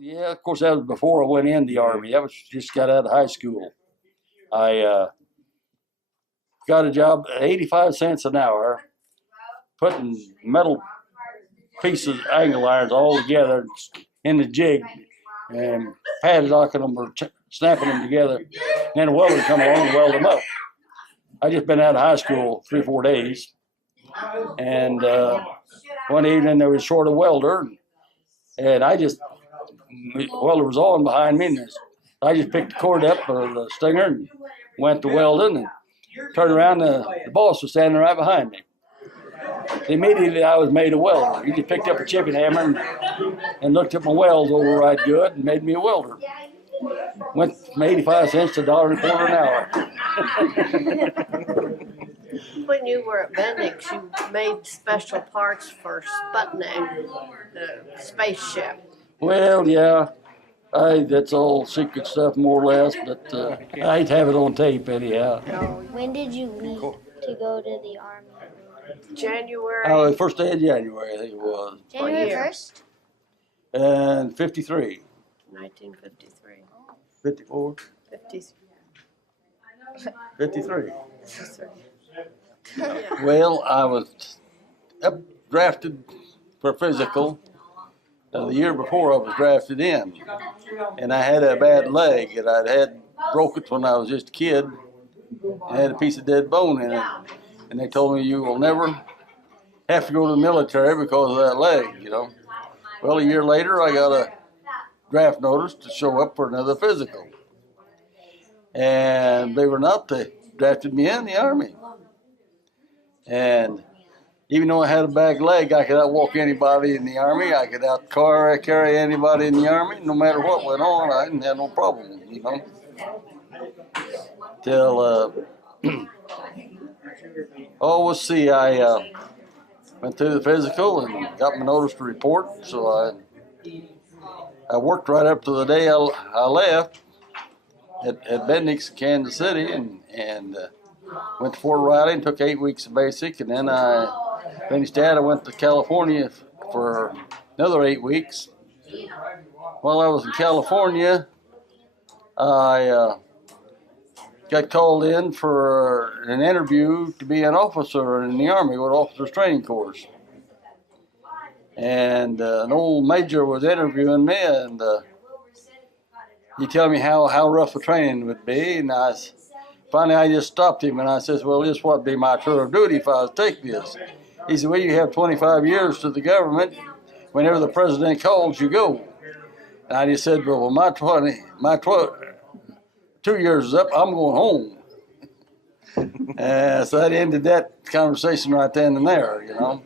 Yeah, of course, that was before I went in the Army. That was just got out of high school. I got a job at 85 cents an hour, putting metal pieces, angle irons all together in the jig and padlocking them or snapping them together. Then a welder would come along and weld them up. I just been out of high school 3 or 4 days, and one evening there was short a welder, and the welder was on behind me, and I just picked the cord up for the stinger and went to welding, and turned around, the boss was standing right behind me. Immediately I was made a welder. He just picked up a chipping hammer and looked at my welds over right good and made me a welder. Went from 85 cents to $1.25 an hour. When you were at Bendix, you made special parts for Sputnik, the spaceship. Well, yeah, that's all secret stuff more or less, but I hate to have it on tape anyhow. When did you leave to go to the Army? January. Oh, the first day of January, I think it was. January 1st? And 53. 1953. 54? 53. 53. Well, I was up drafted for physical. The year before I was drafted in, and I had a bad leg, and I'd had broke it when I was just a kid. I had a piece of dead bone in it, and they told me you will never have to go to the military because of that leg, you know. Well, a year later, I got a draft notice to show up for another physical, and believe it or not, they drafted me in the Army. And even though I had a bad leg, I could outwalk anybody in the Army. I could carry anybody in the Army. No matter what went on, I didn't have no problem, you know. Till, let's see, I went through the physical and got my notice to report. So I worked right up to the day I left at Bendix, Kansas City, and went to Fort Riley and took 8 weeks of basic, and then I finished that. I went to California for another 8 weeks. While I was in California, I got called in for an interview to be an officer in the Army with officers training course. And an old major was interviewing me, and he told me how rough the training would be, and finally I just stopped him and I says, well, this would be my tour of duty if I was to take this. He said, well, you have 25 years to the government. Whenever the president calls, you go. And I just said, well, my 2 years is up, I'm going home. So that ended that conversation right then and there, you know.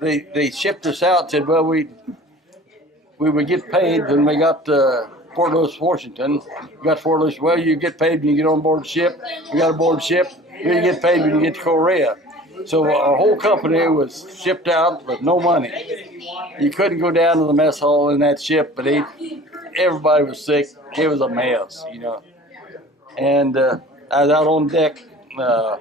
They shipped us out, said, well, we would get paid when we got to Fort Lewis, Washington. We got to Fort Lewis, well, you get paid when you get on board the ship. We got aboard the ship. You get paid when you get to Korea. So our whole company was shipped out with no money. You couldn't go down to the mess hall in that ship, but everybody was sick. It was a mess, you know. And I was out on deck going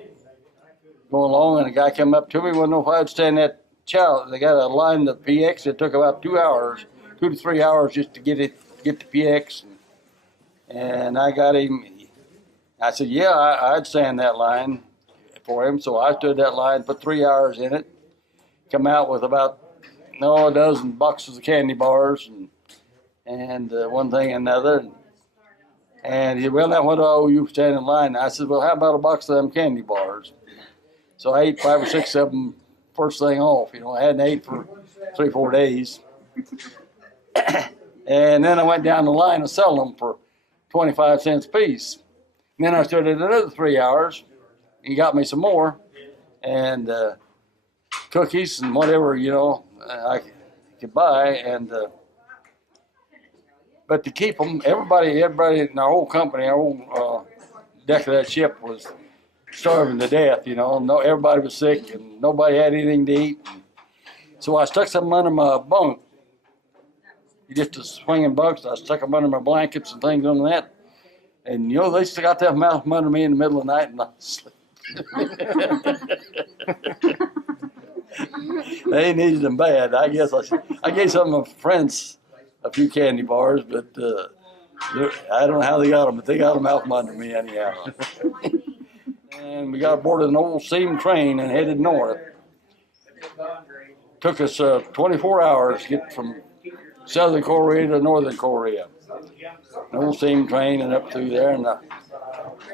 along, and a guy came up to me, wouldn't know if I'd stand that chow. They got a line to PX. It took about 2 hours, 2 to 3 hours just to get to PX. And I got him. I said, yeah, I'd stand that line for him. So I stood that line, put 3 hours in it, come out with about a dozen boxes of candy bars and one thing and another. And he said, well, now what do I owe you for standing in line? I said, well, how about a box of them candy bars? So I ate 5 or 6 of them first thing off. You know, I hadn't ate for 3 or 4 days. And then I went down the line and sold them for 25 cents a piece. And then I stood at another 3 hours. He got me some more, and cookies and whatever, you know, I could buy. And but to keep them, everybody in our whole company, our whole deck of that ship was starving to death, you know. No, everybody was sick, and nobody had anything to eat. So I stuck some under my bunk. Just a swinging bunks. I stuck them under my blankets and things on that. And, you know, they still got that mouth from under me in the middle of the night, and I slept. They needed them bad. I guess I gave some of my friends a few candy bars, but I don't know how they got them, but they got them out from under me anyhow. And we got aboard an old steam train and headed north. Took us 24 hours to get from Southern Korea to Northern Korea. An old steam train and up through there.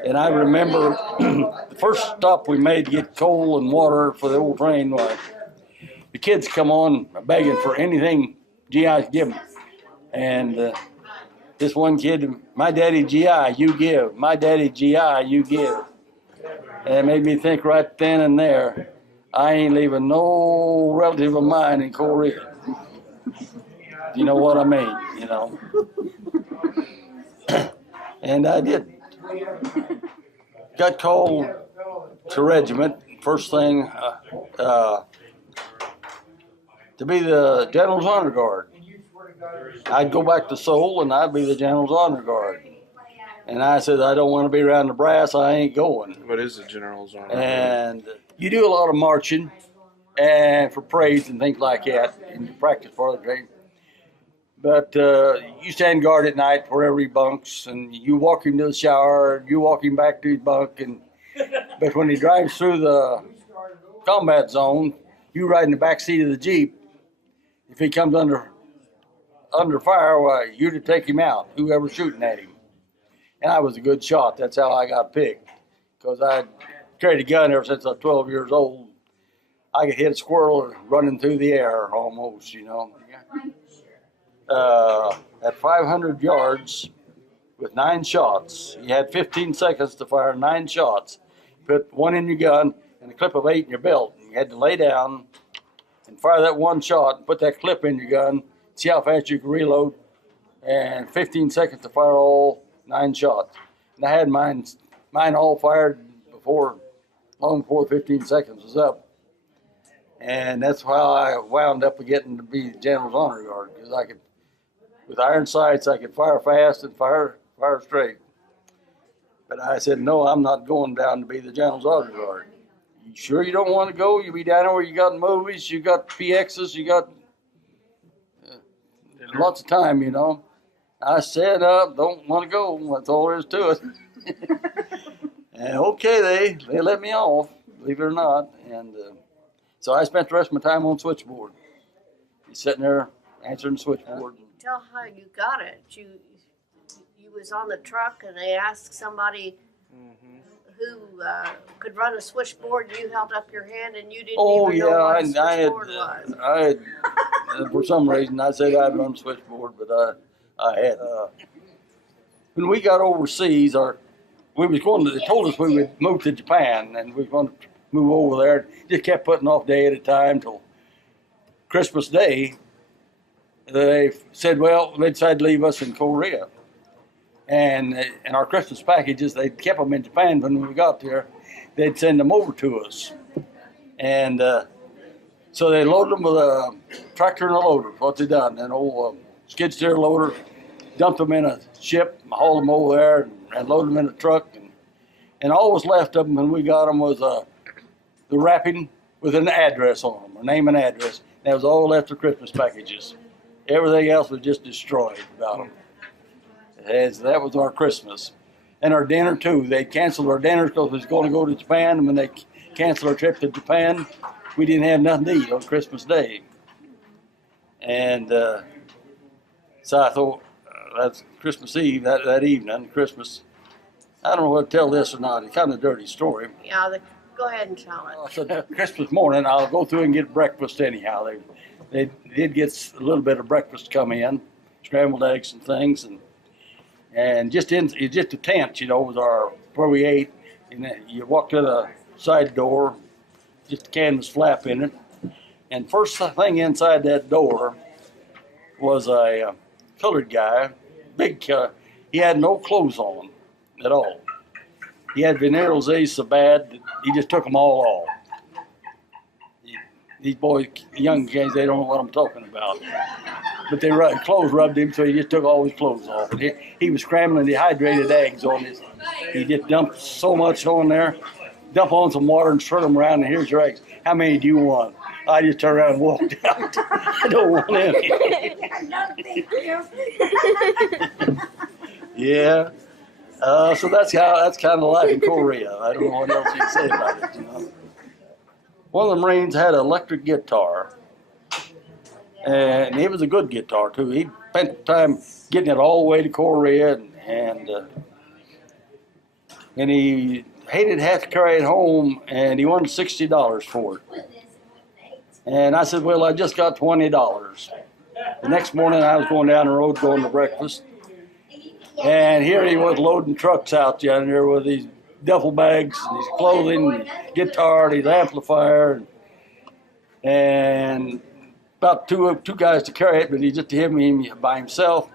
And I remember the first stop we made to get coal and water for the old train was the kids come on begging for anything GI could give them. And this one kid, my daddy GI, you give. My daddy GI, you give. And it made me think right then and there, I ain't leaving no relative of mine in Korea. You know what I mean, you know. And I did. Got called to regiment, first thing, to be the General's Honor Guard. I'd go back to Seoul and I'd be the General's Honor Guard. And I said, I don't want to be around the brass, I ain't going. What is the General's Honor Guard? And you do a lot of marching and for parades and things like that, and you practice for the trade. But you stand guard at night for every bunks, and you walk him to the shower, you walk him back to his bunk. But when he drives through the combat zone, you ride in the back seat of the Jeep. If he comes under fire, well, you to take him out, whoever's shooting at him. And I was a good shot. That's how I got picked, because I carried a gun ever since I was 12 years old. I could hit a squirrel running through the air almost, you know. At 500 yards with 9 shots, you had 15 seconds to fire 9 shots. Put one in your gun and a clip of 8 in your belt. You had to lay down and fire that one shot and put that clip in your gun, see how fast you could reload, and 15 seconds to fire all 9 shots. And I had mine all fired long before 15 seconds was up. And that's how I wound up getting to be the General's Honor Guard, because I could, with iron sights, I could fire fast and fire straight. But I said, no, I'm not going down to be the General's Honor Guard. You sure you don't want to go? You be down there where you got movies, you got PXs, you got lots of time, you know. I said, don't want to go. That's all there is to it. And okay, they let me off, believe it or not. And so I spent the rest of my time on switchboard. He's sitting there answering the switchboard. Tell how you got it. You was on the truck and they asked somebody who could run a switchboard. You held up your hand and you didn't even know what a switchboard was. I had for some reason I said I'd run a switchboard, but I had. When we got overseas, they told us we would move to Japan, and we were going to move over there. Just kept putting off day at a time till Christmas Day. They said, well, they decided to leave us in Korea. And our Christmas packages, they kept them in Japan. When we got there, they'd send them over to us. And so they loaded them with a tractor and a loader, what they done, an old skid steer loader, dumped them in a ship, hauled them over there, and loaded them in a truck. And all was left of them when we got them was the wrapping with an address on them, a name and address. That was all left of Christmas packages. Everything else was just destroyed about them. That was our Christmas. And our dinner, too. They canceled our dinner because we was going to go to Japan. And when they canceled our trip to Japan, we didn't have nothing to eat on Christmas Day. And so I thought, that's Christmas Eve, that evening, Christmas. I don't know whether to tell this or not. It's kind of a dirty story. Yeah, go ahead and tell it. So Christmas morning, I'll go through and get breakfast anyhow. They did get a little bit of breakfast come in, scrambled eggs and things, and just a tent, you know, was where we ate. And then you walk to the side door, just a canvas flap in it, and first thing inside that door was a colored guy, big. He had no clothes on at all. He had venereal disease so bad that he just took them all off. These boys, young guys, they don't know what I'm talking about. But clothes rubbed him, so he just took all his clothes off. And he was scrambling dehydrated eggs on his. He just dumped so much on there. Dump on some water and stir them around, and here's your eggs. How many do you want? I just turned around and walked out. I don't want any. No, thank you. Yeah. So that's kind of life in Korea. I don't know what else you can say about it. You know? One of the Marines had an electric guitar, and it was a good guitar too. He spent time getting it all the way to Korea, and he hated to have to carry it home, and he wanted $60 for it. And I said, well, I just got $20. The next morning I was going down the road going to breakfast, and here he was loading trucks out down there with these duffel bags and his clothing, and his guitar, and his amplifier, and about two guys to carry it, but he just him by himself.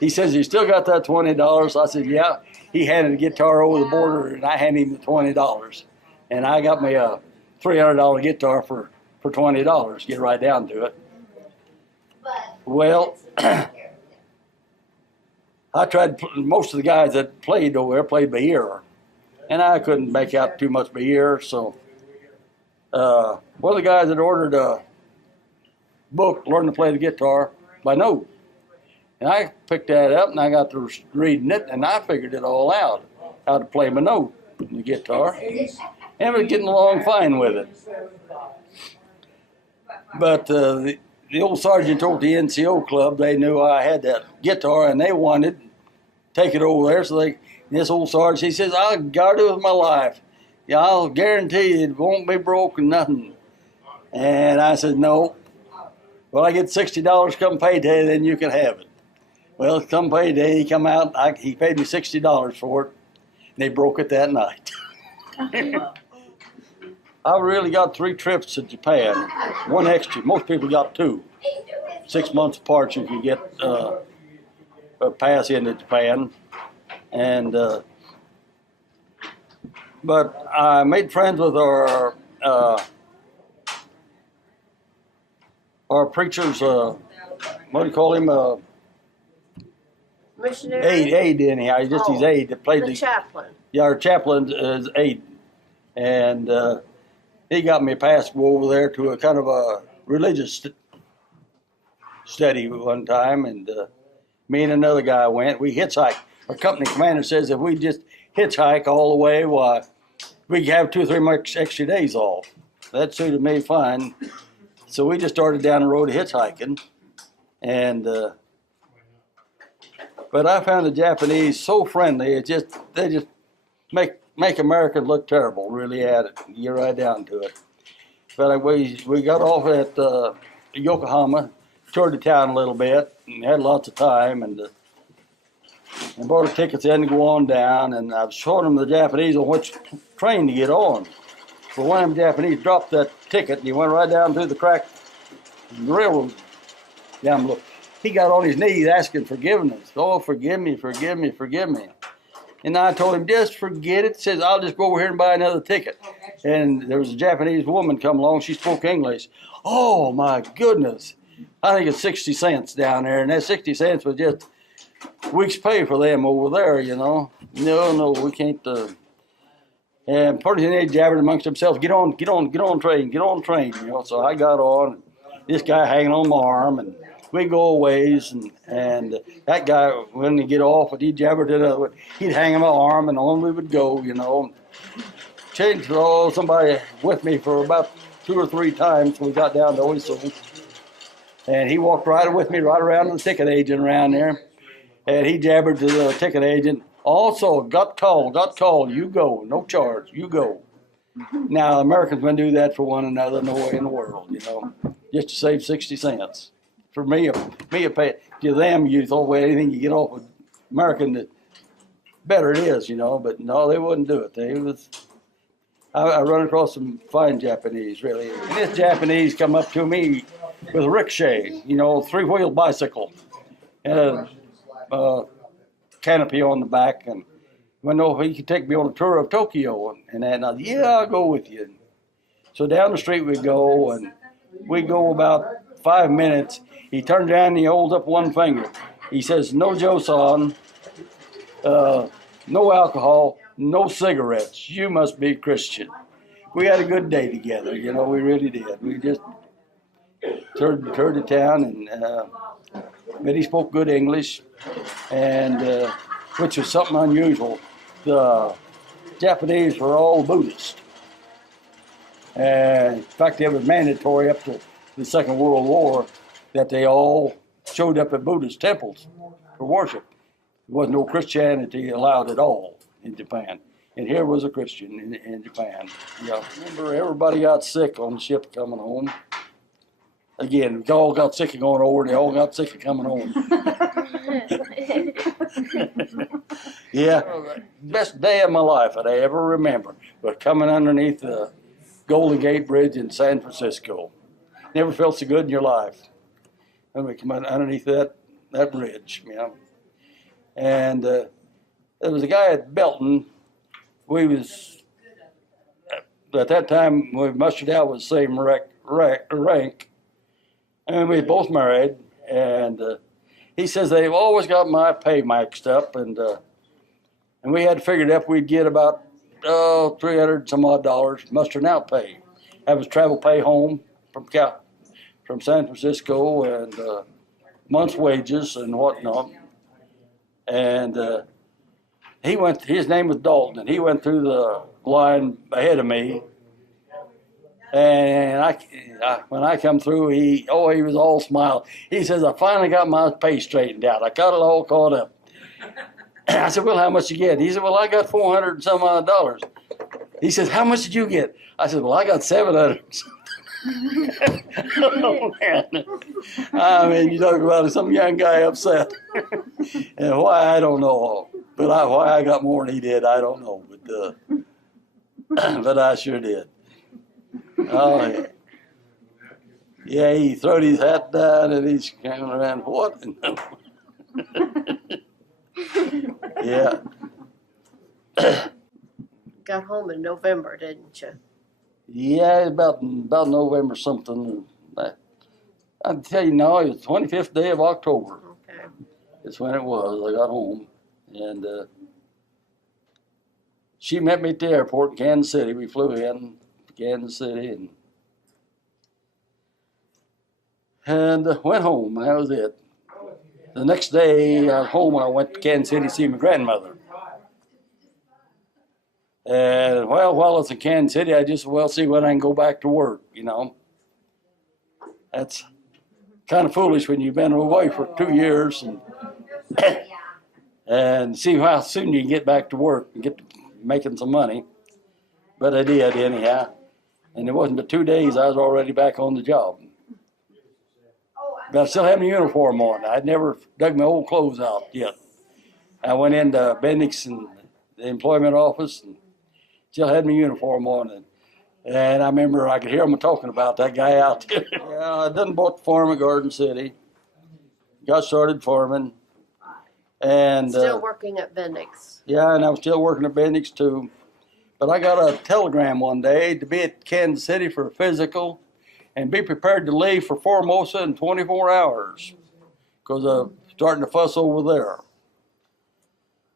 He says he still got that $20. I said, yeah. He handed the guitar over the border, and I handed him the $20. And I got me a $300 guitar for $20. Get right down to it. Well, I tried. Most of the guys that played over there played Bahir, and I couldn't make out too much Bahir. So one of the guys that ordered a book, learned to play the guitar by note. And I picked that up, and I got to reading it, and I figured it all out, how to play my note on the guitar. And I was getting along fine with it. But the old sergeant told the NCO club they knew I had that guitar, and they wanted to take it over there. So this old sergeant, he says, I'll guard it with my life. Yeah, I'll guarantee you it won't be broken, nothing. And I said, no. Well, I get $60 come payday, then you can have it. Well, come payday, he come out, he paid me $60 for it, and they broke it that night. I really got 3 trips to Japan, 1 extra. Most people got 2. 6 months apart you can get a pass into Japan. And but I made friends with our preachers, what do you call him? Missionary? Aide anyhow. He's just his aide that played the chaplain. Yeah, our chaplain is aide. And he got me a pass to go over there to a kind of a religious study one time, and me and another guy went. We hitchhiked. Our company commander says if we just hitchhike all the way, why, we could have 2 or 3 extra days off. That suited me fine. So we just started down the road hitchhiking, and but I found the Japanese so friendly. They just make Americans look terrible, really at it. You get right down to it. But we got off at Yokohama, toured the town a little bit, and had lots of time, and bought the tickets in to go on down, and I was showing them the Japanese on which train to get on. But one of them Japanese dropped that ticket, and he went right down through the crack in the railroad down below. He got on his knees asking forgiveness. Oh, forgive me, forgive me, forgive me. And I told him, just forget it. He says, I'll just go over here and buy another ticket. And there was a Japanese woman come along. She spoke English. Oh, my goodness. I think it's 60 cents down there. And that 60 cents was just a week's pay for them over there, you know. No, we can't. And pretty soon they jabbered amongst themselves, get on train, you know. So I got on. This guy hanging on my arm, and we go a ways, and that guy, when he get off, and he jabbered it up, he'd hang on my arm, and on we would go, you know. Changed somebody with me for about 2 or 3 times when we got down to Oiso. And he walked right with me right around to the ticket agent around there, and he jabbered to the ticket agent, also, got called, you go, no charge, you go. Now, Americans wouldn't do that for one another, no way in the world, you know, just to save 60 cents. For me, a pay to them, you thought, well, anything you get off with American, the better it is, you know. But no, they wouldn't do it. I run across some fine Japanese, really. And this Japanese come up to me with a rickshaw, you know, 3-wheel bicycle, and a canopy on the back, and went over, he could take me on a tour of Tokyo, and I said, yeah, I'll go with you. So down the street we go, and we go about 5 minutes. He turns around and he holds up one finger. He says, no Joseon, no alcohol, no cigarettes. You must be Christian. We had a good day together, you know, we really did. We just toured the town, and but he spoke good English, and which was something unusual. The Japanese were all Buddhist. In fact, it was mandatory up to the Second World War that they all showed up at Buddhist temples for worship. There was no Christianity allowed at all in Japan. And here was a Christian in Japan. Yeah. Remember, everybody got sick on the ship coming home. Again, they all got sick of going over, and they all got sick of coming home. Yeah, best day of my life that I ever remember was coming underneath the Golden Gate Bridge in San Francisco. Never felt so good in your life. When we come underneath that bridge, you know. And there was a guy at Belton. We was, at that time, we mustered out with the same rank. And we both married. And he says they've always got my pay mixed up. And we had figured up we'd get about $300 some odd mustering out pay. That was travel pay home from San Francisco, and month's wages and whatnot. And he went. His name was Dalton, and he went through the line ahead of me. And when I come through, he was all smile. He says, "I finally got my pay straightened out. I got it all caught up." I said, "Well, how much you get?" He said, "Well, I got $400 and some odd dollars." He says, "How much did you get?" I said, "Well, I got $700." Oh, man. I mean, you talk about some young guy upset. And why, I don't know. But why I got more than he did, I don't know. But I sure did. Oh, yeah. Yeah, he throwed his hat down and he's coming around. What? Yeah. Got home in November, didn't you? Yeah, about November something. I'll tell you now, it was the 25th day of October. Okay. That's when it was. I got home. And she met me at the airport in Kansas City. We flew in to Kansas City and went home. That was it. The next day, I was home and I went to Kansas City to see my grandmother. And while I was in Kansas City, I just see when I can go back to work, you know. That's kind of foolish when you've been away for 2 years and see how soon you can get back to work and get to making some money. But I did anyhow. And it wasn't but 2 days I was already back on the job. But I still had my uniform on. I'd never dug my old clothes out yet. I went into Bendix and the employment office and still had my uniform on. And I remember I could hear them talking about that guy out there. Yeah, I done bought the farm in Garden City. Got started farming. And still working at Bendix. Yeah, and I was still working at Bendix too. But I got a telegram one day to be at Kansas City for a physical and be prepared to leave for Formosa in 24 hours because I'm starting to fuss over there.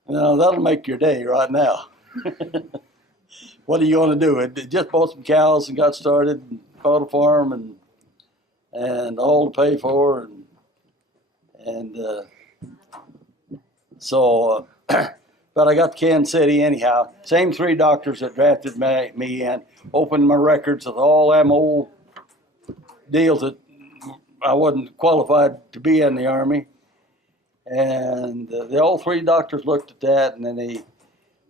You know, that'll make your day right now. What are you going to do? It just bought some cows and got started and bought a farm and all to pay for so but I got to Kansas City anyhow. Same 3 doctors that drafted me in, opened my records with all them old deals that I wasn't qualified to be in the Army. And all 3 doctors looked at that, and then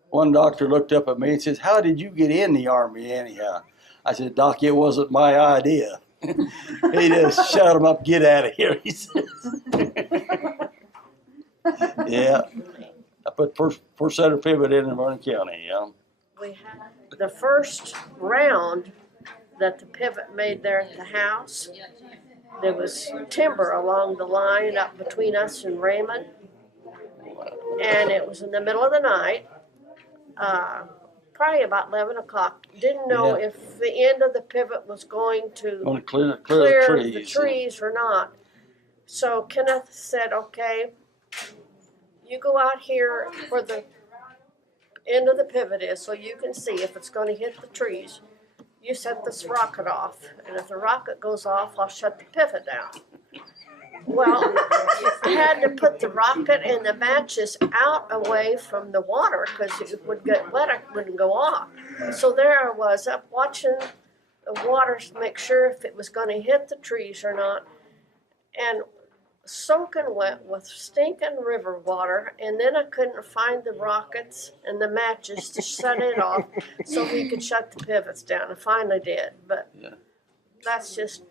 one doctor looked up at me and says, "How did you get in the Army anyhow?" I said, "Doc, it wasn't my idea." He just shut him up, "Get out of here," he said. Yeah. I put first center pivot in Vernon County, yeah. We had the first round that the pivot made there at the house. There was timber along the line up between us and Raymond. And it was in the middle of the night, probably about 11 o'clock. Didn't know if the end of the pivot was going to clear the trees or not. So Kenneth said, "Okay, you go out here where the end of the pivot is so you can see if it's going to hit the trees." you set this rocket off, and if the rocket goes off, I'll shut the pivot down. Well, I had to put the rocket and the matches out away from the water because it would get wet, it wouldn't go off. So there I was up watching the water to make sure if it was going to hit the trees or not, and soaking wet with stinking river water, and then I couldn't find the rockets and the matches to shut it off so we could shut the pivots down. I finally did, but that's just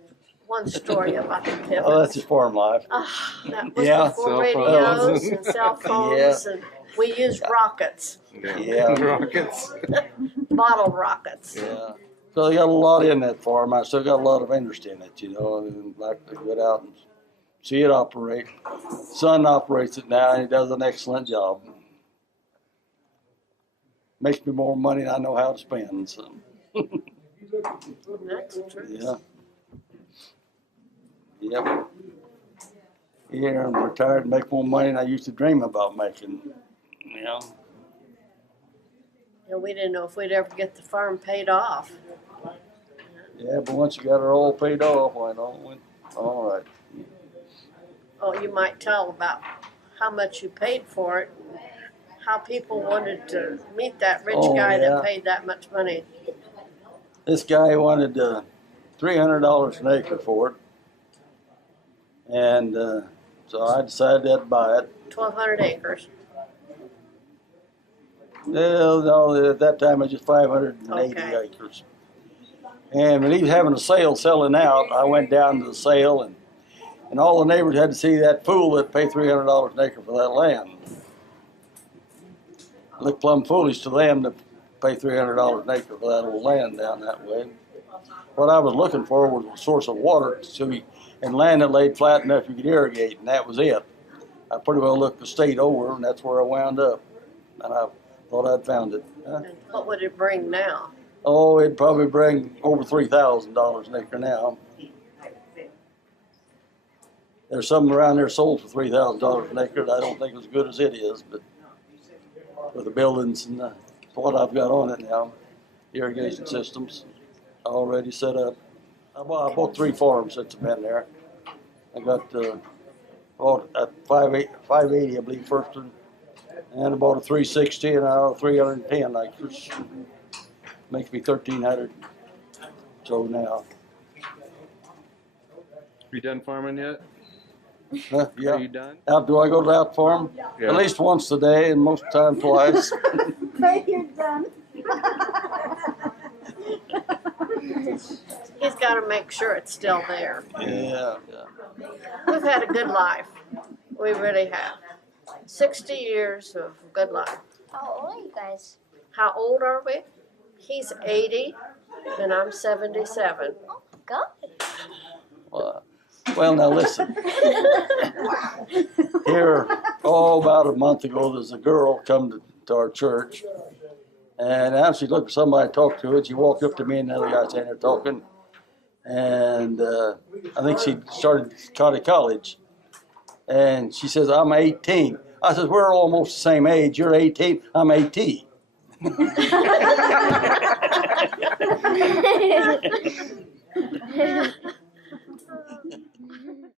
one story about the pivots. Oh, that's just farm life. That was Yeah. before Cell radios phones. and cell phones, and we used rockets, Yeah. Rockets. bottle rockets. Yeah. So they got a lot in that farm. I still got a lot of interest in it, you know, and like to get out and see it operate. Son operates it now, and he does an excellent job. Makes me more money than I know how to spend. So. That's true. Yeah. Yep. Yeah, I'm retired and make more money than I used to dream about making. You know. And we didn't know if we'd ever get the farm paid off. Yeah, but once you got it all paid off, why don't we? All right. Oh, you might tell about how much you paid for it, how people wanted to meet that rich guy yeah. that paid that much money. This guy wanted $300 an acre for it, and so I decided I'd buy it. 1,200 acres. Well, no, at that time it was just 580 Okay. acres. And when he was having a sale selling out, I went down to the sale, and all the neighbors had to see that fool that paid $300 an acre for that land. It looked plumb foolish to them to pay $300 an acre for that old land down that way. What I was looking for was a source of water and land that laid flat enough you could irrigate, and that was it. I pretty well looked the state over, and that's where I wound up. And I thought I'd found it. And what would it bring now? Oh, it'd probably bring over $3,000 an acre now. There's some around there sold for $3,000 an acre that I don't think as good as it is, but with the buildings and what I've got on it now, irrigation systems already set up. I bought 3 farms since I've been there. I got bought a 580, I believe, first one, and I bought a 360 and a 310 acres. Makes me 1,300. So now. You done farming yet? Yeah. Are you done? Out, do I go to out farm? Yeah. At least once a day, and most of the time twice. But you're done. He's got to make sure it's still there. Yeah. We've had a good life. We really have. 60 years of good life. How old are you guys? How old are we? He's 80, and I'm 77. Oh, God. Well, now listen. Here, about a month ago, there's a girl come to our church, and as she looked for somebody to talk to, and she walked up to me and the other guy standing there talking, and I think she started college, and she says, "I'm 18." I said, "We're almost the same age. You're 18. I'm 18."